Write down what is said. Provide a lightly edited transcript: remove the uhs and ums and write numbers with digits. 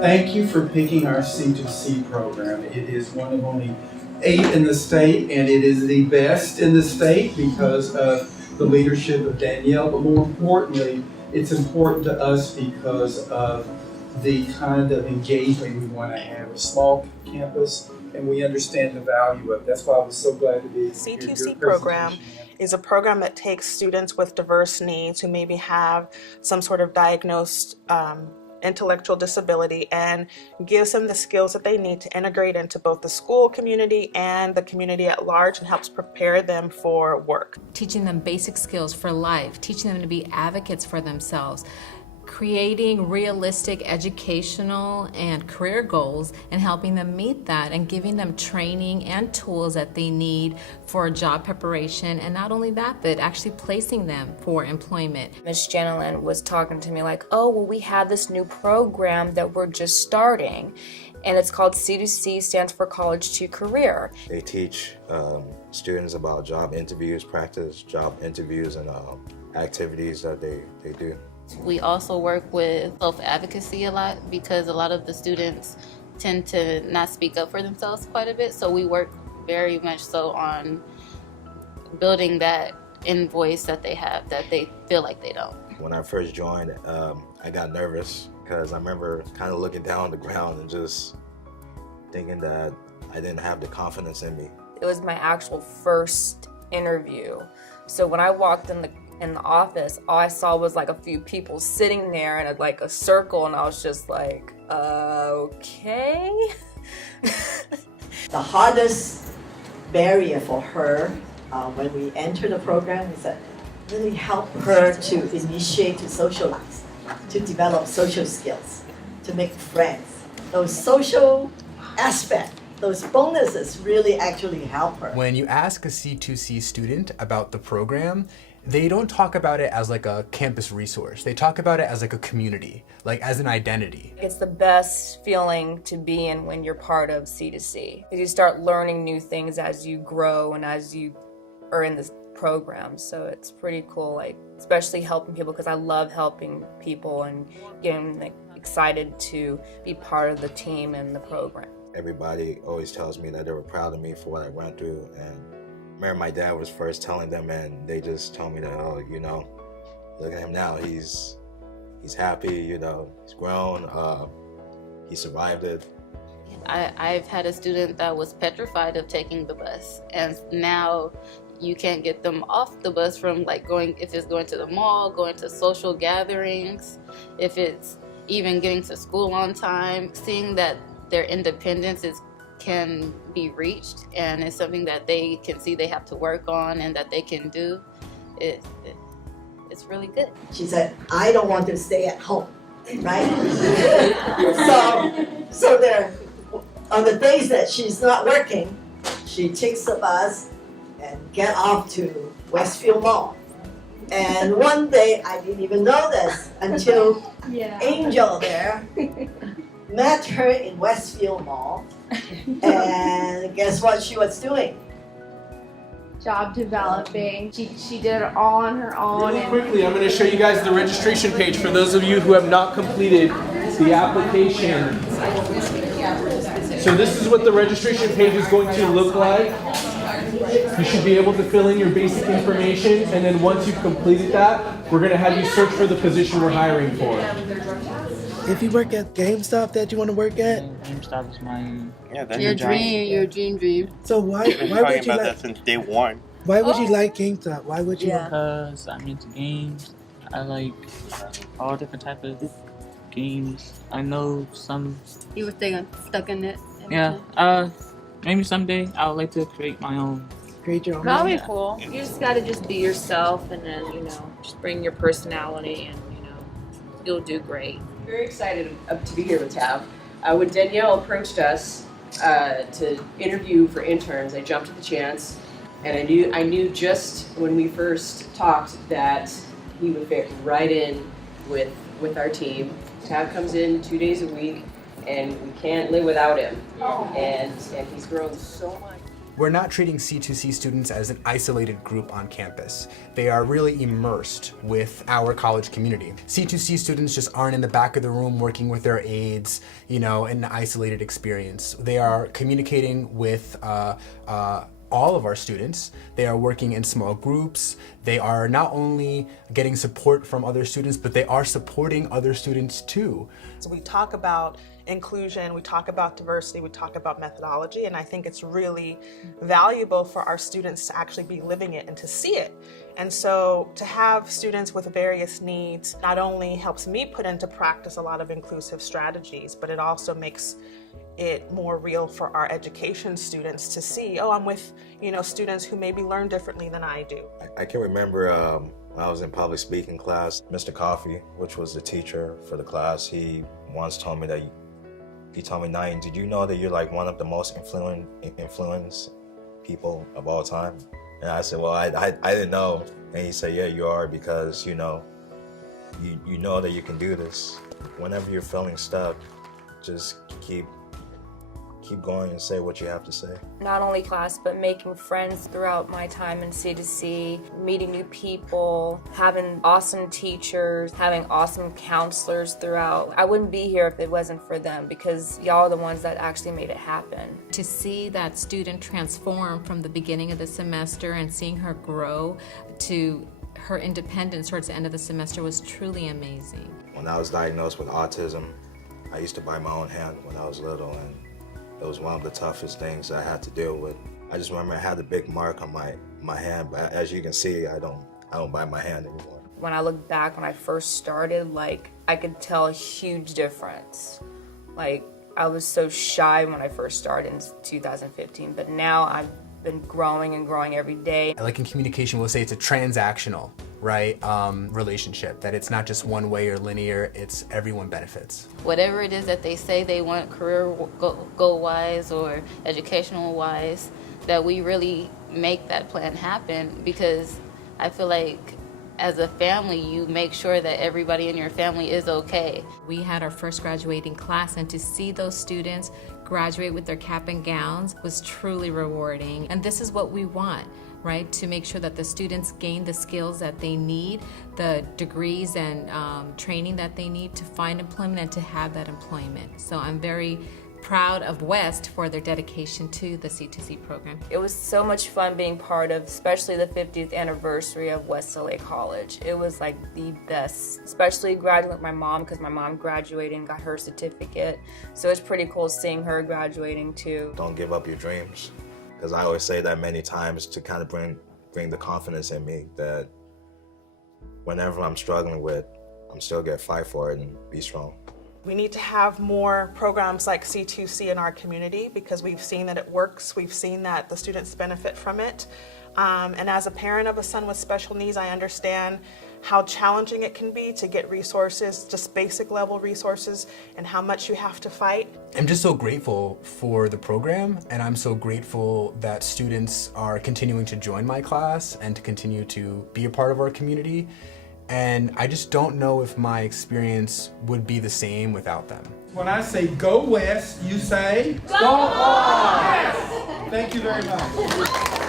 Thank you for picking our C2C program. It is one of only 8 in the state, and it is the best in the state because of the leadership of Danielle, but more importantly, it's important to us because of the kind of engagement we want to have. A small campus, and we understand the value of it. That's why I was so glad to be here. C2C program is a program that takes students with diverse needs who maybe have some sort of diagnosed intellectual disability and gives them the skills that they need to integrate into both the school community and the community at large, and helps prepare them for work. Teaching them basic skills for life, teaching them to be advocates for themselves, creating realistic educational and career goals and helping them meet that, and giving them training and tools that they need for job preparation, and not only that, but actually placing them for employment. Ms. Janelin was talking to me like, oh, well, we have this new program that we're just starting, and it's called C2C, stands for College to Career. They teach students about job interviews, practice job interviews, and activities that they do. We also work with self-advocacy a lot because a lot of the students tend to not speak up for themselves quite a bit. So we work very much so on building that invoice that they have that they feel like they don't. When I first joined, I got nervous because I remember kind of looking down on the ground and just thinking that I didn't have the confidence in me. It was my actual first interview. So when I walked in the office, all I saw was like a few people sitting there in a circle, and I was just like, okay. The hardest barrier for her when we enter the program is that really help her to initiate, to socialize, to develop social skills, to make friends. Those social aspects, those bonuses really actually help her. When you ask a C2C student about the program, they don't talk about it as like a campus resource. They talk about it as like a community, like as an identity. It's the best feeling to be in when you're part of C2C. You start learning new things as you grow and as you are in this program. So it's pretty cool, like especially helping people, because I love helping people and getting excited to be part of the team and the program. Everybody always tells me that they were proud of me for what I went through, and I remember my dad was first telling them, and they just told me that, oh, look at him now. He's happy, he's grown, he survived it. I've had a student that was petrified of taking the bus, and now you can't get them off the bus from if it's going to the mall, going to social gatherings, if it's even getting to school on time, seeing that their independence can be reached, and it's something that they can see they have to work on and that they can do. It's really good. She said, I don't want to stay at home, right? so there, on the days that she's not working, she takes the bus and get off to Westfield Mall. And one day, I didn't even know this until Angel there met her in Westfield Mall, and guess what she was doing? Job developing. She did it all on her own. Really quickly, I'm going to show you guys the registration page for those of you who have not completed the application. So this is what the registration page is going to look like. You should be able to fill in your basic information, and then once you've completed that, we're going to have you search for the position we're hiring for. If you work at GameStop that you want to work at? GameStop is my your dream. So why would you about like that since day one? Why would you like GameStop? Why would you? Because I'm into games. I like all different types of games. I know some. You were stuck in it. Yeah. Maybe someday I would like to create my own. Create your own. That'll be cool. You just gotta just be yourself, and then just bring your personality, and you'll do great. Very excited to be here with Tav. When Danielle approached us to interview for interns, I jumped at the chance, and I knew just when we first talked that he would fit right in with our team. Tav comes in 2 days a week. and we can't live without him. And he's grown so much. We're not treating C2C students as an isolated group on campus. They are really immersed with our college community. C2C students just aren't in the back of the room working with their aides, you know, in an isolated experience. They are communicating with all of our students. They are working in small groups. They are not only getting support from other students, but they are supporting other students too. So we talk about inclusion, we talk about diversity, we talk about methodology, and I think it's really valuable for our students to actually be living it and to see it. And so to have students with various needs not only helps me put into practice a lot of inclusive strategies, but it also makes it more real for our education students to see, oh, I'm with, you know, students who maybe learn differently than I do. I can remember when I was in public speaking class, Mr. Coffey, which was the teacher for the class, he once told me that he told me, Naeem, did you know that you're like one of the most influenced people of all time? And I said, well, I didn't know. And he said, yeah, you are, because you know that you can do this. Whenever you're feeling stuck, just keep going and say what you have to say. Not only class, but making friends throughout my time in C2C, meeting new people, having awesome teachers, having awesome counselors throughout. I wouldn't be here if it wasn't for them, because y'all are the ones that actually made it happen. To see that student transform from the beginning of the semester and seeing her grow to her independence towards the end of the semester was truly amazing. When I was diagnosed with autism, I used to bite my own hand when I was little, and it was one of the toughest things I had to deal with. I just remember I had a big mark on my hand, but as you can see, I don't bite my hand anymore. When I look back when I first started, like, I could tell a huge difference. Like, I was so shy when I first started in 2015, but now I've been growing and growing every day. Like in communication, we'll say it's a transactional, right, relationship, that it's not just one way or linear, it's everyone benefits. Whatever it is that they say they want career goal-wise or educational-wise, that we really make that plan happen, because I feel like as a family, you make sure that everybody in your family is okay. We had our first graduating class, and to see those students graduate with their cap and gowns was truly rewarding. And this is what we want, right? To make sure that the students gain the skills that they need, the degrees and training that they need to find employment and to have that employment. So I'm very proud of West for their dedication to the C2C program. It was so much fun being part of, especially the 50th anniversary of West LA College. It was like the best, especially graduating with my mom, because my mom graduated and got her certificate. So it's pretty cool seeing her graduating too. Don't give up your dreams, because I always say that many times to kind of bring the confidence in me that whenever I'm struggling with, I'm still gonna fight for it and be strong. We need to have more programs like C2C in our community, because we've seen that it works. We've seen that the students benefit from it. And as a parent of a son with special needs, I understand how challenging it can be to get resources, just basic level resources, and how much you have to fight. I'm just so grateful for the program, and I'm so grateful that students are continuing to join my class and to continue to be a part of our community. And I just don't know if my experience would be the same without them. When I say go West, you say? Go West! Thank you very much.